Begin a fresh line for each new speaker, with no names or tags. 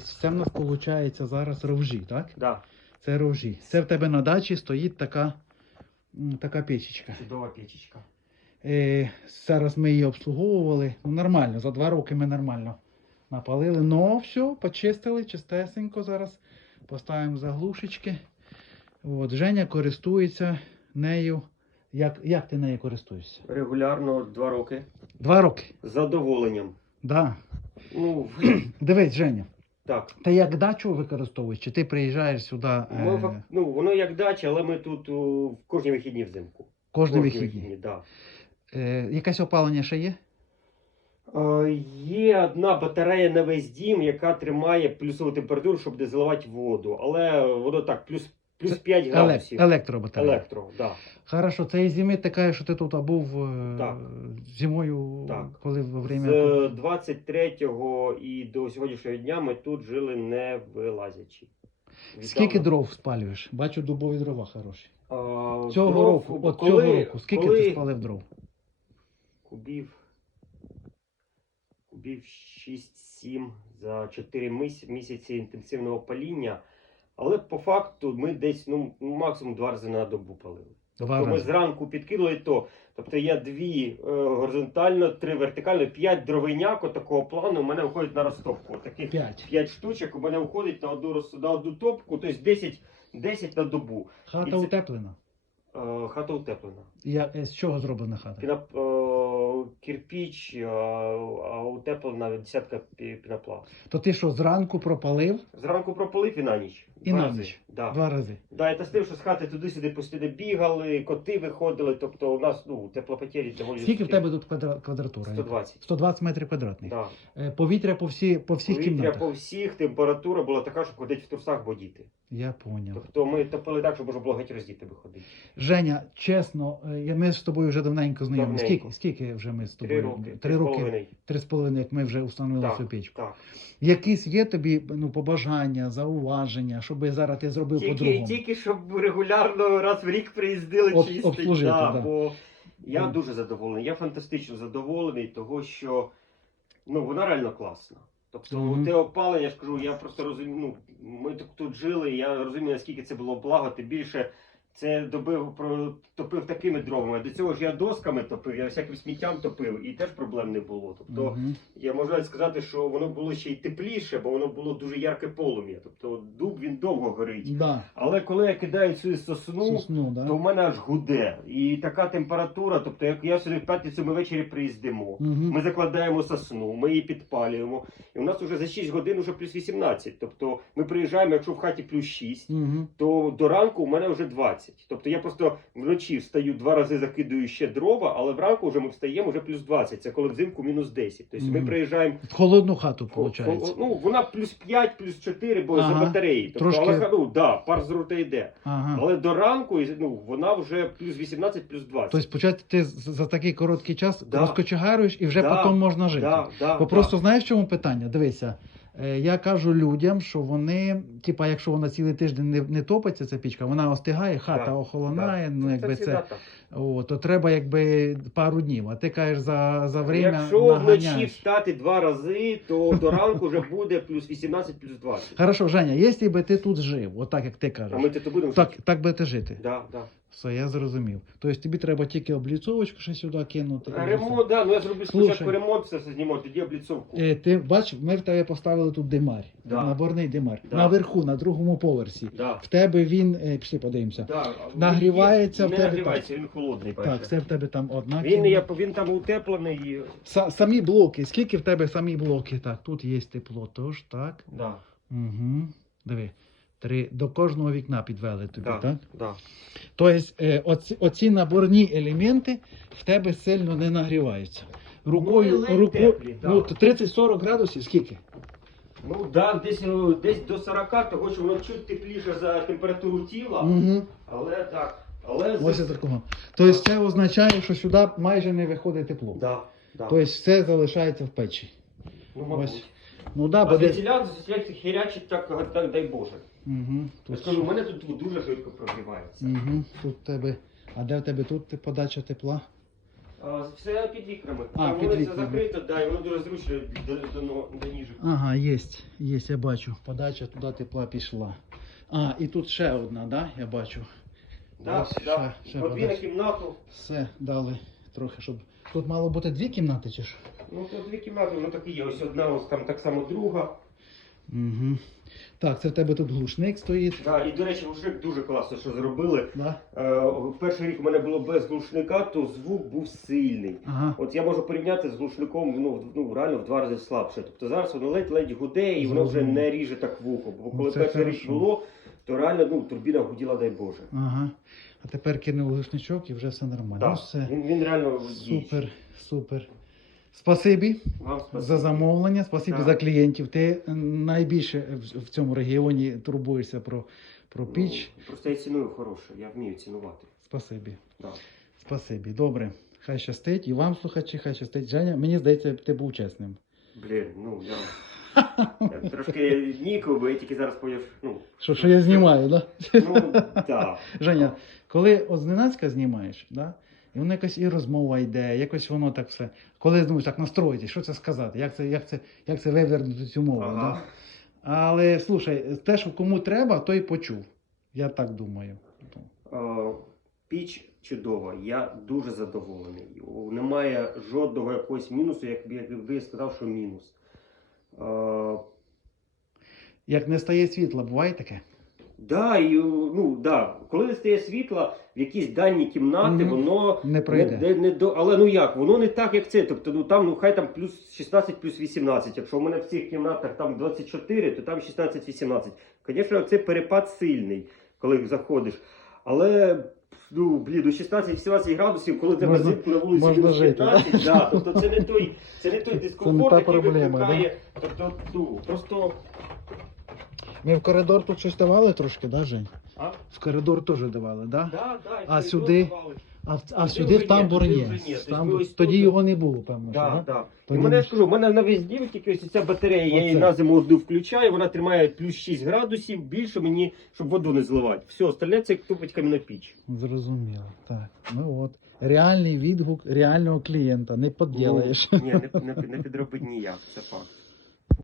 Це в нас виходить зараз ровжі, так?
Да,
Це ровжі. Це в тебе на дачі стоїть така, така печечка.
чудова печечка.
Е, зараз ми її обслуговували. Ну, нормально, за два роки ми нормально напалили. Ну, все, почистили, чистесенько зараз. Поставимо заглушечки. От, Женя користується нею. Як, як ти нею користуєшся?
Регулярно два роки.
Два роки.
З задоволенням.
Да.
Ну,
Дивись, Женя.
Так.
Ти як дачу використовуєш, чи ти приїжджаєш сюди
Ми,
е,
ну, воно як дача, але ми тут о, в кожні вихідні взимку.
кожні
Кожні
вихідні?
да.
Е, якесь опалення ще є?
Е, Є одна батарея на весь дім, яка тримає плюсову температуру, щоб не заливати воду. Але воно так, плюс, плюс 5
Еле-
градусів.
електробатарея.
Електро, да.
Хорошо, цієї зими ти кажеш, що ти тут був е,
Так.
зимою,
Так.
коли во время.
З 23-го і до сьогоднішнього дня ми тут жили не вилазячи.
Скільки дров спалюєш? Бачу, дубові дрова хороші.
А,
Цього
дров,
року, от
коли-
цього року, скільки
коли
ти спалив дров?
Кубів, кубів 6-7 за 4 місяці інтенсивного паління. Але по факту ми десь ну, максимум два рази на добу палили. Ми зранку підкинули то. Тобто я дві е, горизонтально, три вертикально, п'ять дровиняк такого плану у мене виходить на розтопку. Таких
П'ять.
п'ять штучок у мене виходить на одну, на одну топку, тобто 10, 10 на добу.
Хата
І це-
утеплена.
Е, хата утеплена.
Я, е, з чого зроблена хата?
Піноп, е, кирпіч, е, а утеплена десятка пі- пінопласт.
То ти що, зранку пропалив
Зранку пропалив і на ніч.
І на ніч?
Да.
два рази.
Да, і та з тим, що з хати туди-сюди постійно бігали, коти виходили, тобто у нас ну, теплопотері доволі.
Скільки в тебе тут квадра... квадратура?
120.
120 метрів квадратних.
Да.
Е, Повітря по, всі, по всіх
Повітря
кімнатах.
по всіх, температура була така, що ходить в трусах, бо діти.
Я поняв.
Тобто ми топили так, щоб можна було геть роздіти виходити.
Женя, чесно, е, я- ми з тобою вже давненько знайомі.
Давненько.
Скільки, скільки вже ми з
Три
тобою?
роки.
Три
з
роки.
половиною.
Три з половиною, як ми вже установили
Так,
цю печку.
Так.
Якісь є тобі ну, побажання, зауваження, щоб зараз ти зробив
Тільки,
по-другому?
тільки щоб регулярно раз в рік приїздили
Об-
чистити.
обслужити,
да. Бо я
Мгм.
дуже задоволений. Я фантастично задоволений, того що ну, вона реально класна. Тобто
Мгм.
те опалення, я ж кажу, я просто розумію, ну, ми тут, тут жили, я розумію, наскільки це було благо, тим більше це добив, про- топив такими дровами. До цього ж я досками топив, я всяким сміттям топив, і теж проблем не було. Тобто
Мгм.
я можу навіть сказати, що воно було ще й тепліше, бо воно було дуже ярке полум'я. Тобто дуб він довго горить.
Да.
Але коли я кидаю цю сосну,
Сосну, да?
то в мене аж гуде. І така температура, тобто як я сюди в п'ятницю ми ввечері приїздимо.
Мгм.
Ми закладаємо сосну, ми її підпалюємо. І у нас вже за 6 годин вже плюс 18. Тобто ми приїжджаємо, якщо в хаті плюс 6,
Мгм.
то до ранку у мене вже 20. Тобто я просто вночі встаю два рази закидую ще дрова, але вранку вже ми встаємо вже плюс 20. Це коли взимку мінус 10. Тобто ми приїжджаємо
В холодну хату,
Хо-
виходить.
Ну, вона плюс 5, плюс 4, бо
Ага.
за батареї. Тобто,
Трошки-
але, ну, да, пар з рута йде.
Ага.
Але до ранку ну, вона вже плюс 18, плюс 20.
Тобто, почати ти за такий короткий час
Да.
розкочегаруєш і вже
Да.
потім можна жити.
да, да,
Бо
да.
просто знаєш, в чому питання? Дивися. Е, Я кажу людям, що вони, типа, якщо вона цілий тиждень не, не топиться, ця пічка, вона остигає, хата
Да,
охолонає,
Да.
ну якби
це,
це, о, то треба якби пару днів. А ти кажеш за, за время
Якщо вночі встати два рази, то до ранку вже буде плюс 18, плюс 20.
Хорошо, Женя, якщо би ти тут жив, отак як ти кажеш,
А ми тут будемо
так,
жити?
так би ти жити.
Да, да.
Все, я зрозумів. Тобто тобі треба тільки обліцовочку ще сюди кинути. і все.
Ремонт, да, ну я зроблю
Слушай.
спочатку ремонт, все, все зніму, тоді обліцовку.
Е, Ти бач, ми в тебе поставили тут димар,
Да.
наборний димар.
Да.
Наверху, на другому поверсі.
Да.
В тебе він, е, пішли подивимося.
Да.
Нагрівається в
не
тебе
нагрівається, він холодний.
Так, це в тебе там одна.
Він,
кімната.
я, він там утеплений. і-
Са- самі блоки. Скільки в тебе самі блоки? Так, тут є тепло, тож так.
Да.
Угу. Диви. Три. До кожного вікна підвели тобі,
Да,
так?
да.
Тобто е, оці, оці наборні елементи в тебе сильно не нагріваються. Рукою,
Ну,
рукою,
теплі,
ну, 30-40 градусів, скільки?
Ну да, десь, ну, десь до 40, того що воно чуть тепліше за температуру тіла,
Угу.
але так. Але
Ось такого. Тобто це означає, що сюди майже не виходить тепло.
Да, да.
Тобто все залишається в печі.
ну,
ось. Ну да,
А
буде.
звідсіля, звідсіля хірячить так, так, дай Боже.
Угу.
Я
Тут,
скажу, у мене тут дуже швидко прогрівається.
угу. тут в тебе. А де в тебе тут ти- подача тепла?
А, Все під вікнами.
А,
Там
під
воно все
вікнами.
закрито, да, і воно дуже зручно до, до, до, до ніжок.
Ага, є, є, я бачу. Подача туди тепла пішла. А, і тут ще одна, да? Я бачу.
Да,
Ось,
да.
ще- ще
Подвійна
подача.
кімнату.
Все, дали трохи, щоб. Тут мало бути дві кімнати чи ж?
Ну, то дві кімнати, воно так і є. Ось одна, ось там так само друга.
Угу. Так, це в тебе тут глушник стоїть.
Да, і, до речі, глушник дуже класно, що зробили.
Да?
Е, перший рік у мене було без глушника, то звук був сильний.
Ага.
От я можу порівняти з глушником ну, ну, реально в два рази слабше. Тобто зараз воно ледь-ледь гуде і воно вже не ріже так вухо. Бо
Ну,
коли
це
перший рік було, то реально ну, турбіна гуділа, дай Боже.
Ага. А тепер кинув глушничок і вже все нормально.
Так,
Ну, все.
він, він реально.
Супер, супер. Спасибі
Вам спасибо.
за замовлення, спасибі
Так.
за клієнтів. Ти найбільше в, цьому регіоні турбуєшся про, про піч.
Ну, просто я ціную хороше, я вмію цінувати.
Спасибі.
Да.
Спасибі. Добре. Хай щастить. І вам, слухачі, хай щастить. Женя, мені здається, ти був чесним.
Блін, ну я, я трошки нікав, бо я тільки зараз поїв. Ну,
Що, що я знімаю, да?
ну так.
Женя, коли от зненацька знімаєш, да? І воно якось і розмова йде, якось воно так все. Коли думаєш, так настроїтись, що це сказати, як це, як це, як це вивернути цю мову. Да? Але слушай, те, що кому треба, той почув. Я так думаю.
Е, Піч чудова, я дуже задоволений. Немає жодного якогось мінусу, як, би- як я сказав, що мінус. Е,
Як не стає світла, буває таке?
Да, і, ну, да. Коли не стає світла, в якісь дальні кімнати,
Мгм.
воно
Не пройде.
Не, не, не до, але ну як, воно не так, як це. Тобто, ну там ну хай там плюс 16, плюс 18. Якщо у мене в цих кімнатах там 24, то там 16-18. Звісно, це перепад сильний, коли заходиш. Але ну, блін, до 16-18 градусів, коли тебе
Можна-
на вулиці
можна
мінус
жити,
15, да, тобто це не той, це не той дискомфорт,
та
який
проблема,
викликає. Тобто, ну, просто.
Ми в коридор тут щось давали трошки, да, Жень?
А?
В коридор теж давали, да?
Да, да,
А сюди?
давали.
А, в- а
Туди
сюди
вже
в тамбур
туди
є.
вже ні.
З
Тобто
тамбур-
ось
Тоді
тут-
його не було, певно. що,
Да,
да?
да. І
Тоді
мене ж кажу, в мене на весь дім тільки ось ця батарея, я її
Оце.
на зиму жду включаю, вона тримає плюс 6 градусів, більше мені, щоб воду не зливати. Все, остальне це як тупить кам'яна піч.
Зрозуміло. Так. Ну от. Реальний відгук реального клієнта. Не поділаєш.
Ну, ні, не, не, не підробить ніяк, це факт.